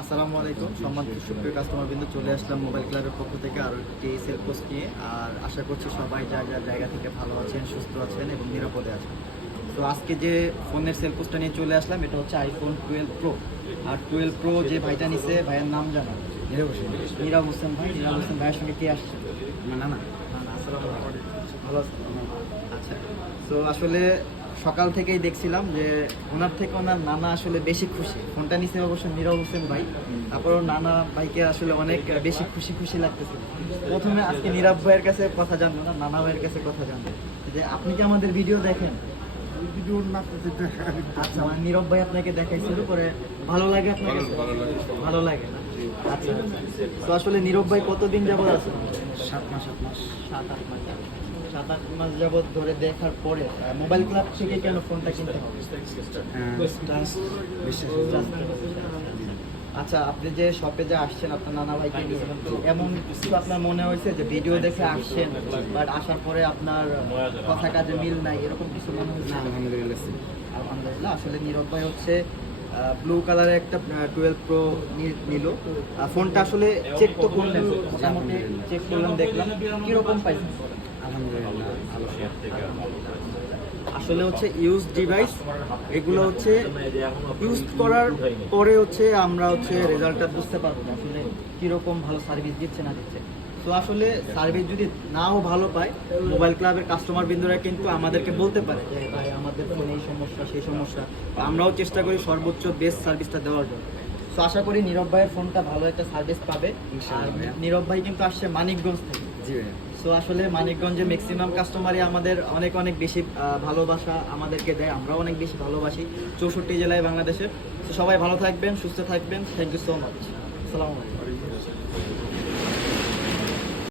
আসসালামু আলাইকুম সম্মানিত সুপ্রিয় কাস্টমার বিন্দু, চলে আসলাম মোবাইল ক্লাবের পক্ষ থেকে আরও একটি সেল পোস্ট নিয়ে। আর আশা করছি সবাই যার যার জায়গা থেকে ভালো আছেন, সুস্থ আছেন এবং নিরাপদে আছেন। তো আজকে যে ফোনের সেল পোস্টটা নিয়ে চলে আসলাম, এটা হচ্ছে আইফোন 12 প্রো। আর 12 প্রো যে ভাইটা নিছে, ভাইয়ের নাম জানা? নীরব হোসেন ভাই। নীরব হোসেন ভাইয়ের সঙ্গে কে আসছে? না না আসসালামু আলাইকুম, ভালো আছেন? আচ্ছা, তো আসলে সকাল থেকেই দেখছিলাম যে ওনার থেকে ওনার নানা আসলে বেশি খুশি। ফোনটা নিচে অবশ্য নীরব হোসেন ভাই, তারপরও নানা ভাইকে আসলে অনেক বেশি খুশি খুশি লাগতেছে। প্রথমে আজকে নীরব ভাইয়ের কাছে কথা জানবো না, নানা ভাইয়ের কাছে কথা জানবো যে আপনি কি আমাদের ভিডিও দেখেন? ভিডিও না আচ্ছা, মানে নীরব ভাই আপনাকে দেখাইছিল, পরে ভালো লাগে আপনার কাছে? ভালো লাগে না? আচ্ছা, তো আসলে নীরব ভাই কতদিন যাবত আছে? 7 মাস 7-8 মাস যাবত ধরে দেখার পরে মোবাইল ক্লাব থেকে কেন ফোনটা কিনতে হবে? আচ্ছা, আপনি যে শপে যে আসছেন আপনার নানা ভাইকে নিয়ে, তো এমন কিছু আপনার মনে হয়েছে যে ভিডিও দেখে আসছেন বাট আসার পরে আপনার কথা কাজে মিল নাই, এরকম কিছু মনে হয়েছে? আলহামদুলিল্লাহ। আসলে নীরব ভাই হচ্ছে ব্লু কালারের একটা 12 প্রো নিল। ফোনটা আসলে চেক তো করলেন, মোটামুটি চেক করলাম, দেখলাম কিরকম পাইছেন? আসলে হচ্ছে ইউজ ডিভাইস, এগুলো হচ্ছে ইউজ করার পরে হচ্ছে আমরা হচ্ছে রেজাল্টটা বুঝতে পারবো না আসলে কীরকম ভালো সার্ভিস দিচ্ছে না দিচ্ছে। তো আসলে সার্ভিস যদি নাও ভালো পায়, মোবাইল ক্লাবের কাস্টমার বিন্দুরা কিন্তু আমাদেরকে বলতে পারে যে ভাই আমাদের ফোনে এই সমস্যা সেই সমস্যা, তো আমরাও চেষ্টা করি সর্বোচ্চ বেস্ট সার্ভিসটা দেওয়ার জন্য। তো আশা করি নীরব ভাইয়ের ফোনটা ভালো একটা সার্ভিস পাবে। আর নীরব ভাই কিন্তু আসছে মানিকগঞ্জ থেকে। জি ভাই। সো আসলে মানিকগঞ্জে ম্যাক্সিমাম কাস্টমারই আমাদের অনেক অনেক বেশি ভালোবাসা আমাদেরকে দেয়, আমরাও অনেক বেশি ভালোবাসি 64 জেলায় বাংলাদেশের। তো সবাই ভালো থাকবেন, সুস্থ থাকবেন। Thank you so much. আসসালামু আলাইকুম।